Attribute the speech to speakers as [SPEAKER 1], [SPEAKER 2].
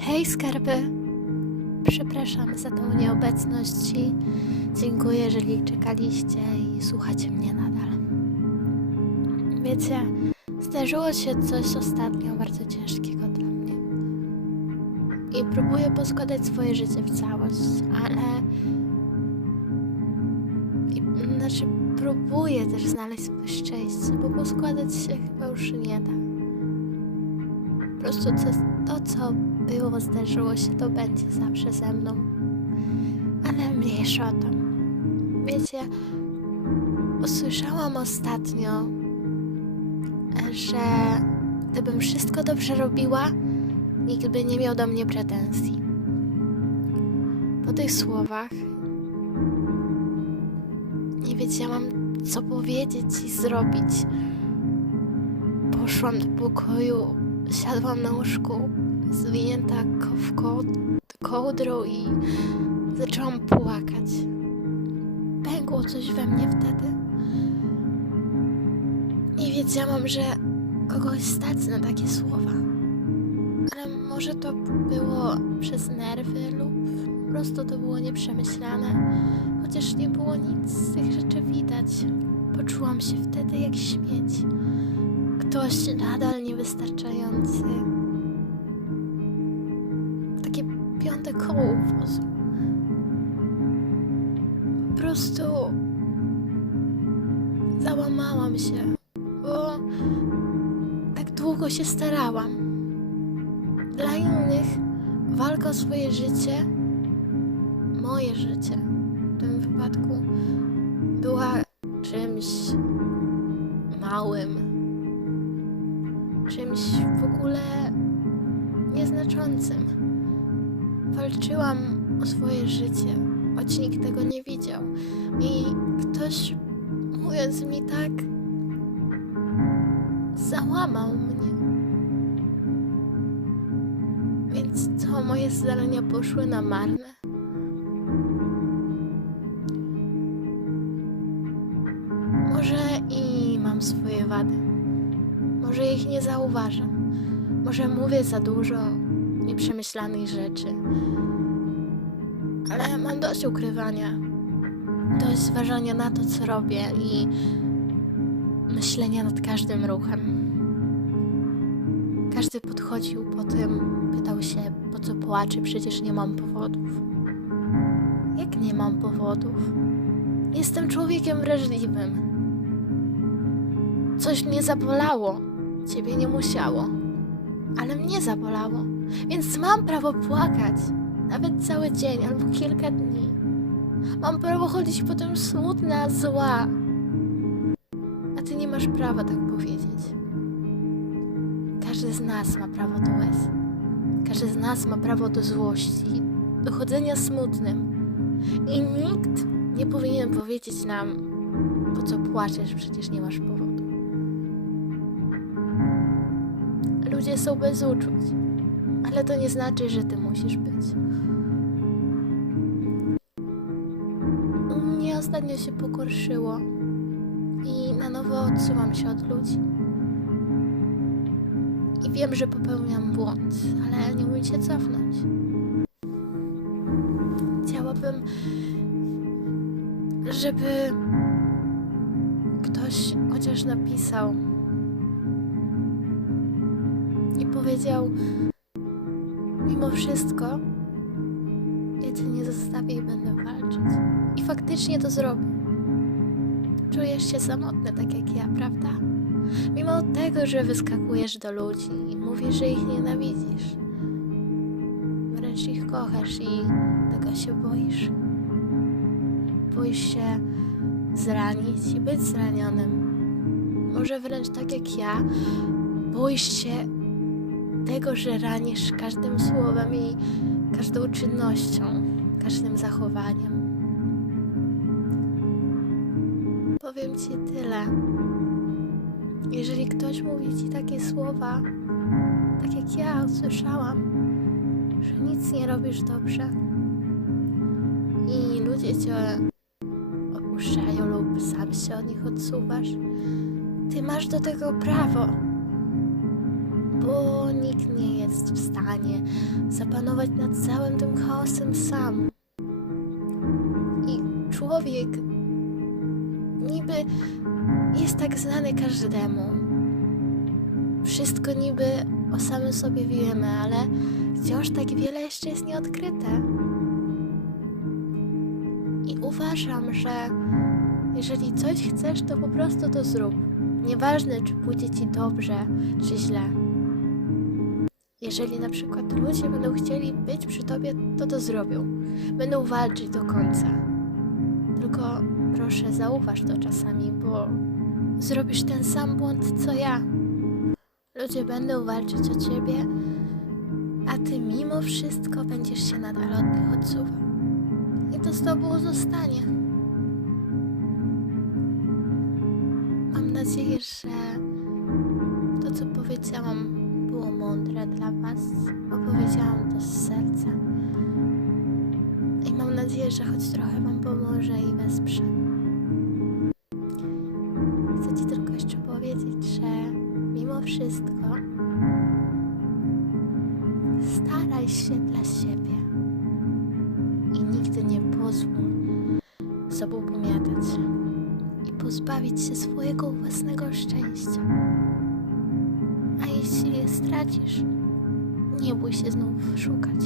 [SPEAKER 1] Hej skarby! Przepraszam za tą nieobecność i dziękuję, jeżeli czekaliście i słuchacie mnie nadal. Wiecie, zdarzyło się coś ostatnio bardzo ciężkiego dla mnie. I próbuję poskładać swoje życie w całość, ale. I, znaczy, próbuję też znaleźć swoje szczęście, bo poskładać się chyba już nie da. Prostu to, to, co było, zdarzyło się, to będzie zawsze ze mną. Ale mniejsza o to. Wiecie, usłyszałam ostatnio, że gdybym wszystko dobrze robiła, nikt by nie miał do mnie pretensji. Po tych słowach nie wiedziałam, co powiedzieć i zrobić. Poszłam do pokoju, siadłam na łóżku, zwinięta w ko- kołdrą i zaczęłam płakać. Pękło coś we mnie wtedy. Nie wiedziałam, że kogoś stać na takie słowa. Ale może to było przez nerwy lub po prostu to było nieprzemyślane. Chociaż nie było nic z tych rzeczy widać. Poczułam się wtedy jak śmieć. Ktoś nadal niewystarczający. Takie piąte koło wozu. Po prostu załamałam się, bo tak długo się starałam. Dla innych walka o swoje życie, moje życie w tym wypadku, była czymś małym, czymś w ogóle nieznaczącym. Walczyłam o swoje życie, choć nikt tego nie widział. I ktoś, mówiąc mi tak, załamał mnie. Więc co, moje starania poszły na marne? Może i mam swoje wady. Może ich nie zauważam. Może mówię za dużo nieprzemyślanych rzeczy. Ale mam dość ukrywania. Dość zważania na to, co robię i myślenia nad każdym ruchem. Każdy podchodził po tym, pytał się, po co płaczę, przecież nie mam powodów. Jak nie mam powodów? Jestem człowiekiem wrażliwym. Coś mnie zabolało, ciebie nie musiało, ale mnie zabolało, więc mam prawo płakać, nawet cały dzień albo kilka dni. Mam prawo chodzić potem smutna, zła, a ty nie masz prawa tak powiedzieć. Każdy z nas ma prawo do łez. Każdy z nas ma prawo do złości, do chodzenia smutnym. I nikt nie powinien powiedzieć nam, po co płaczesz, przecież nie masz powodu. Ludzie są bez uczuć, ale to nie znaczy, że ty musisz być. Mnie ostatnio się pogorszyło i na nowo odsuwam się od ludzi. I wiem, że popełniam błąd, ale nie umiem się cofnąć. Chciałabym, żeby ktoś chociaż napisał powiedział: Mimo wszystko, ja cię nie zostawię i będę walczyć. I faktycznie to zrobię. Czujesz się samotny, tak jak ja, prawda? Mimo tego, że wyskakujesz do ludzi i mówisz, że ich nienawidzisz, wręcz ich kochasz i tego się boisz. Boisz się zranić i być zranionym. Może wręcz tak jak ja, boisz się tego, że ranisz każdym słowem i każdą czynnością, każdym zachowaniem. Powiem ci tyle. Jeżeli ktoś mówi ci takie słowa, tak jak ja usłyszałam, że nic nie robisz dobrze i ludzie cię opuszczają lub sam się od nich odsuwasz, ty masz do tego prawo. Bo nikt nie jest w stanie zapanować nad całym tym chaosem sam. I człowiek niby jest tak znany każdemu. Wszystko niby o samym sobie wiemy, ale wciąż tak wiele jeszcze jest nieodkryte. I uważam, że jeżeli coś chcesz, to po prostu to zrób. Nieważne, czy pójdzie ci dobrze, czy źle. Jeżeli na przykład ludzie będą chcieli być przy tobie, to to zrobią. Będą walczyć do końca. Tylko proszę, zauważ to czasami, bo zrobisz ten sam błąd co ja. Ludzie będą walczyć o ciebie, a ty mimo wszystko będziesz się nadal od nich odsuwał. I to z tobą zostanie. Mam nadzieję, że to, co powiedziałam, mądre dla Was. Opowiedziałam to z serca. I mam nadzieję, że choć trochę Wam pomoże i wesprze. Chcę Ci tylko jeszcze powiedzieć, że mimo wszystko staraj się dla siebie i nigdy nie pozwól sobą pomiatać i pozbawić się swojego własnego szczęścia. Jeśli je stracisz, nie bój się znów szukać.